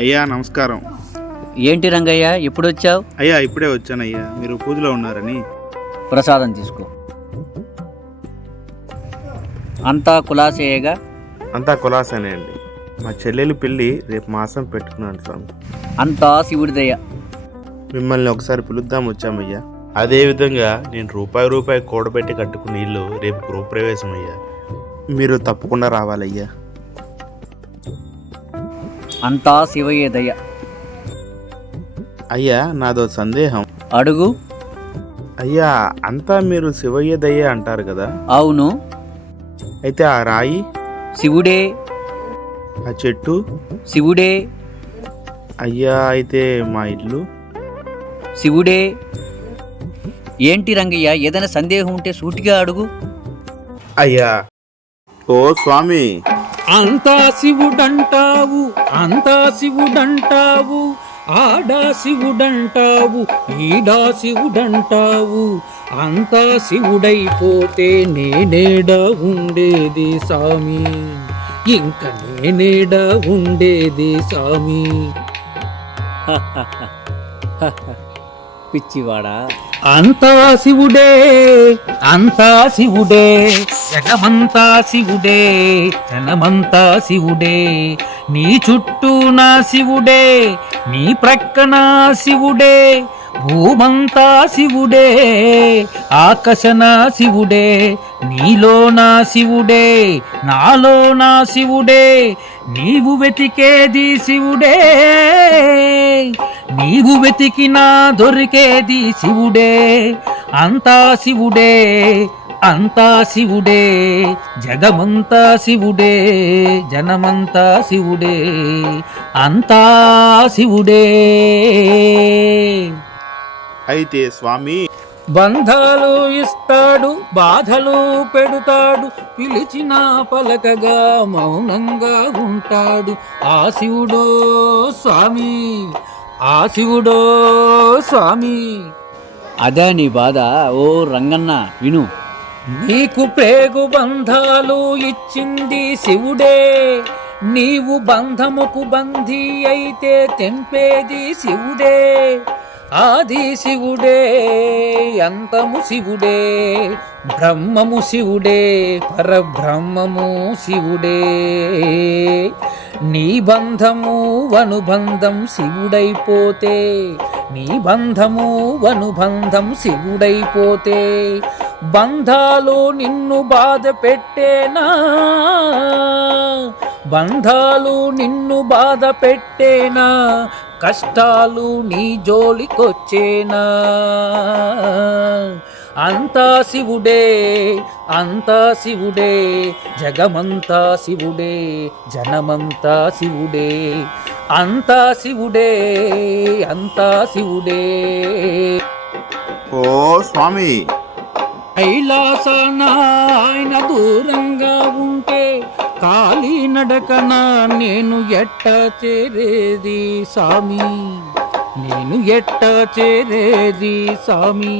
అయ్యా నమస్కారం. ఏంటి రంగయ్య ఎప్పుడు వచ్చావు? అయ్యా ఇప్పుడే వచ్చానయ్యా, మీరు పూజలో ఉన్నారని. ప్రసాదం తీసుకో. అంతా కులాసేయగా? అంతా కులాసనే అండి. మా చెల్లెలు పెళ్ళి రేపు మాసం పెట్టుకున్నాను స్వామి. అంతా శివుడి దయ. మిమ్మల్ని ఒకసారి పిలుద్దాం వచ్చామయ్యా. అదేవిధంగా నేను రూపాయి కూడబెట్టి కట్టుకున్న ఇల్లు రేపు గృహప్రవేశం అయ్యా, మీరు తప్పకుండా రావాలయ్యా. అంతా శివయ్య దయ. అయ్యా నాదో సందేహం. అడుగు. అయ్యా అంతా మీరు శివయ్య దయ్య అంటారు కదా? అవును. అయితే ఆ రాయి శివుడే. ఆ చెట్టు శివుడే. అయ్యా అయితే మా ఇల్లు శివుడే. ఏంటి రంగయ్య, ఏదైనా సందేహం ఉంటే సూటిగా అడుగు. అయ్యా ఓ స్వామి, అంతా శివుడంటావు, అంతా శివుడంటావు, ఆడా శివుడంటావు, ఈడా శివుడంటావు, అంతా శివుడైపోతే నేనేడ ఉండేది సామి, ఇంక నేనేడ ఉండేది సామి. పిచ్చివాడా. అంతా శివుడే, అంతా శివుడే, జగమంతా శివుడే, జనమంతా శివుడే, నీ చుట్టూ నా శివుడే, నీ ప్రక్కన శివుడే, భూమంతా శివుడే, ఆకాశన శివుడే, నీలో నా శివుడే, నాలో నా శివుడే, నీవు వెతికేది శివుడే, నీవు వెతికినా దొరికేది శివుడే, అంతా శివుడే, అంతా శివుడే, జగమంతా శివుడే, జనమంతా శివుడే, అంతా శివుడే. అయితే స్వామి బంధాలు ఇస్తాడు, బాధలు పెడతాడు, పిలిచినా పలకగా మౌనంగా ఉంటాడు ఆ శివుడో స్వామి, ఆ శివుడో స్వామి. అదే నీ బాధ? ఓ రంగన్న విను. నీకు ప్రేగు బంధాలు ఇచ్చింది శివుడే, నీవు బంధముకు బంధీ అయితే తెంపేది శివుడే, ఆది శివుడే, అంతము శివుడే, బ్రహ్మము శివుడే, పరబ్రహ్మము శివుడే, నీ బంధము అనుబంధం శివుడైపోతే, నీ బంధము అనుబంధం శివుడైపోతే, బంధాలు నిన్ను బాధ పెట్టేనా, బంధాలు నిన్ను బాధ పెట్టేనా, కష్టాలు నీ జోలికొచ్చేనా, అంతా శివుడే, అంతా శివుడే, జగమంతా శివుడే, జనమంతా శివుడే, అంతా శివుడే, అంతా శివుడే. ఓ స్వామి, కైలాసాన ఆయన దూరంగా ఉంటే కాలి నడకన నేను ఎట్ట చేరేది సామి, నేను ఎట్ట చేరేది సామి,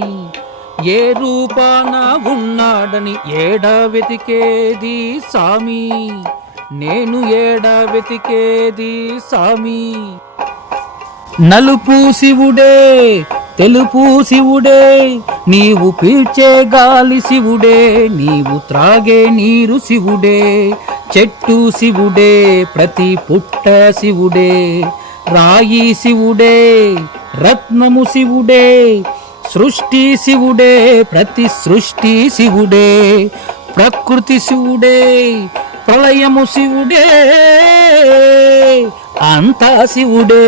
ఏ రూపాన ఉన్నాడని ఏడ వెతికేది సామి, నేను ఏడ వెతికేది సామి, నలుపు శివుడే, తెలుపు శివుడే, నీవు పీల్చే గాలి శివుడే, నీవు త్రాగే నీరు శివుడే, చెట్టు శివుడే, ప్రతి పుట్ట శివుడే, రాయి శివుడే, రత్నము శివుడే, సృష్టి శివుడే, ప్రతి సృష్టి శివుడే, ప్రకృతి శివుడే, ప్రళయము శివుడే, అంతా శివుడే,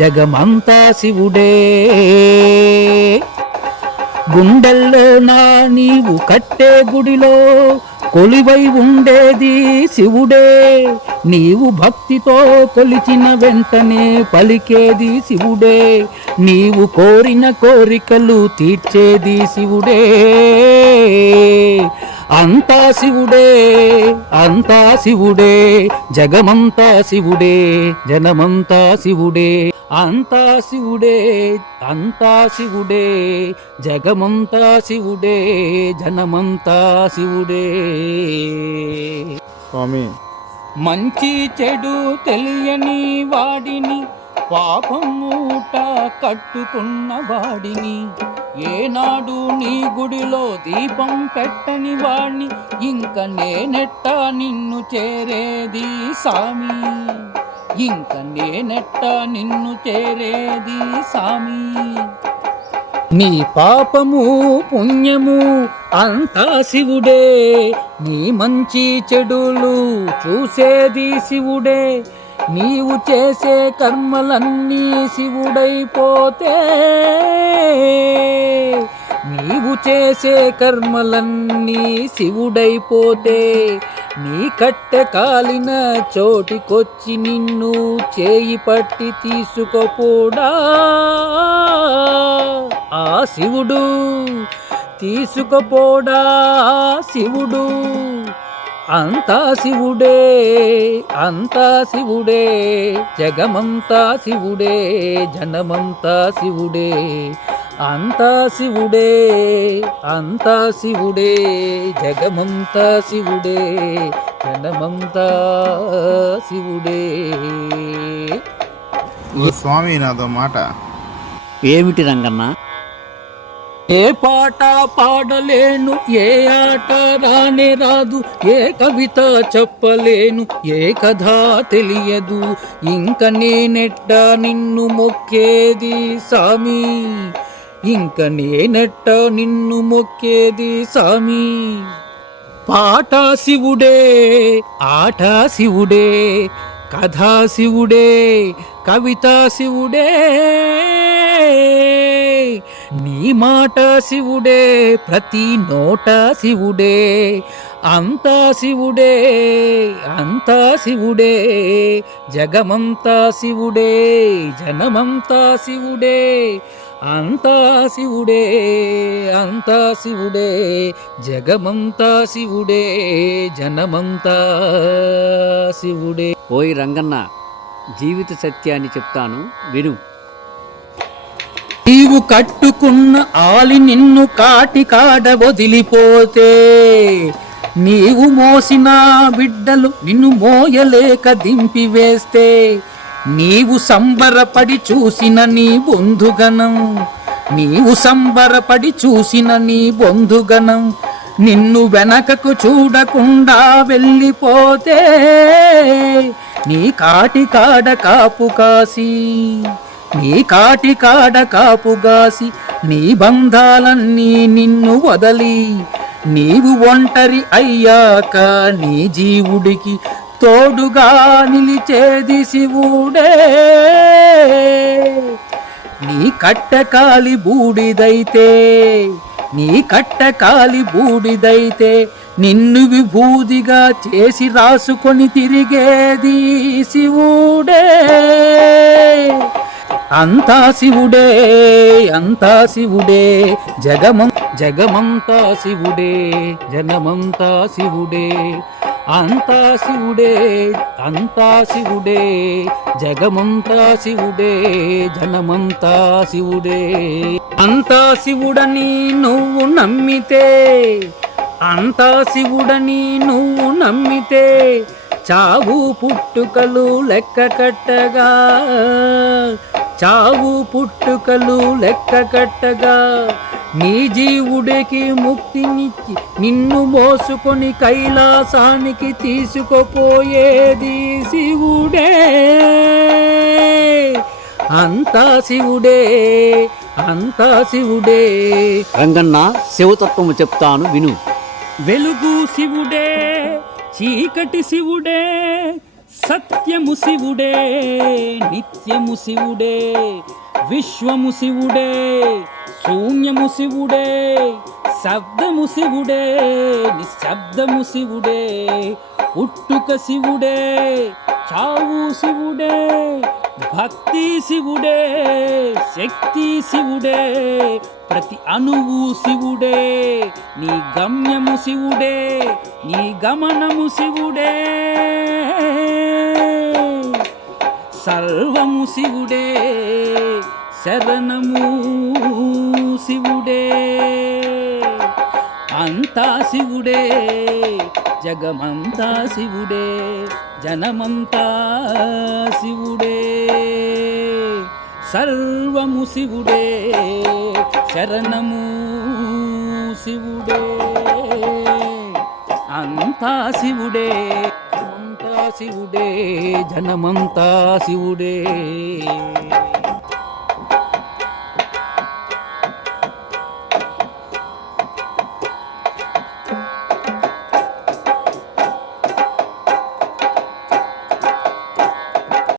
జగమంతా శివుడే, గుండెల్లో నా నీవు కట్టే గుడిలో కొలివై ఉండేది శివుడే, నీవు భక్తితో కొలిచిన వెంటనే పలికేది శివుడే, నీవు కోరిన కోరికలు తీర్చేది శివుడే, అంతా శివుడే, అంతా శివుడే, జగమంతా శివుడే, జనమంతా శివుడే, అంతా శివుడే, అంతా శివుడే, జగమంతా శివుడే, జనమంతా శివుడే. స్వామి మంచి చెడు తెలియని వాడిని, పాపం మూట కట్టుకున్న వాడిని, ఏనాడు నీ గుడిలో దీపం పెట్టని వాణ్ణి, ఇంక నేనెట్ట నిన్ను చేరేది సామి, ఇంక నేనెట్ట నిన్ను చేరేది సామి. నీ పాపము పుణ్యము అంతా శివుడే, నీ మంచి చెడులు చూసేది శివుడే, నీవు చేసే కర్మలన్నీ శివుడైపోతే, నీవు చేసే కర్మలన్నీ శివుడైపోతే, నీ కట్టె కాలిన చోటికొచ్చి నిన్ను చేయి పట్టి తీసుకుపోడా ఆ శివుడు, తీసుకుపోడా శివుడు. అంతా శివుడే, అంతా శివుడే, జగమంతా శివుడే, జనమంతా శివుడే, అంతా శివుడే, అంతా శివుడే, జగమంతా శివుడే, జనమంతా శివుడే. ఓ స్వామి, నాదో మాట. ఏమిటి రంగన్న? ఏ పాట పాడలేను, ఏ ఆట రానే రాదు, ఏ కవిత చెప్పలేను, ఏ కథ తెలియదు, ఇంక నేనెట్ట నిన్ను మొక్కేది సామి, ఇంక నేనెట్ట నిన్ను మొక్కేది సామి. పాట శివుడే, ఆట శివుడే, కథ శివుడే, కవిత శివుడే, నీ మాట శివుడే, ప్రతి నోట శివుడే, అంతా శివుడే, అంతా శివుడే, జగమంతా శివుడే, జనమంతా శివుడే, అంతా శివుడే, అంతా శివుడే, జగమంతా శివుడే, జనమంతా శివుడే. ఓయ్ రంగన్న, జీవిత సత్యాన్ని చెప్తాను విను. నీవు కట్టుకున్న ఆలి నిన్ను కాటి కాడ వదిలిపోతే, నీవు మోసిన బిడ్డలు నిన్ను మోయలేక దింపివేస్తే, నీవు సంబరపడి చూసిన నీ బంధుగణం, నీవు సంబరపడి చూసిన నీ బంధుగణం నిన్ను వెనకకు చూడకుండా వెళ్ళిపోతే, నీ కాటి కాడ కాపు కాసి, నీ కాటి కాడ కాపుగాసి, నీ బంధాలన్నీ నిన్ను వదలి, నీవు ఒంటరి అయ్యాక నీ జీవుడికి తోడుగా నిలిచేది శివుడే. నీ కట్టెకాలి బూడిదైతే, నీ కట్టెకాలి బూడిదైతే, నిన్ను విభూదిగా చేసి రాసుకొని తిరిగేది శివుడే. అంతా శివుడే, అంతా శివుడే, జగమంతా శివుడే, జనమంతా శివుడే, అంతా శివుడే, అంతా శివుడే, జగమంతా శివుడే, జనమంతా శివుడే. అంతా శివుడని నువ్వు నమ్మితే, అంతా శివుడని నువ్వు నమ్మితే, చావు పుట్టుకలు లెక్క కట్టగా, చావు పుట్టుకలు లెక్క కట్టగా, నీ జీవుడికి ముక్తినిచ్చి నిన్ను మోసుకొని కైలాసానికి తీసుకుపోయేది శివుడే. అంతా శివుడే, అంతా శివుడే. రంగన్న, శివతత్వము చెప్తాను విను. వెలుగు శివుడే, చీకటి శివుడే, సత్యము శివుడే, నిత్యము శివుడే, విశ్వము శివుడే, శూన్యము శివుడే, శబ్దము శివుడే, నిశ్శబ్దము శివుడే, పుట్టుక శివుడే, చావు శివుడే, భక్తి శివుడే, శక్తి శివుడే, ప్రతి అణువు శివుడే, నీ గమ్యము శివుడే, నీ గమనము శివుడే, సర్వము శివుడే, శరణము శివుడే. అంతా శివుడే, జగమంతా శివుడే, జనమంతా శివుడే, సర్వము శివుడే, శరణము శివుడే, అంతా శివుడే, అంతా శివుడే, జనమంతా శివుడే.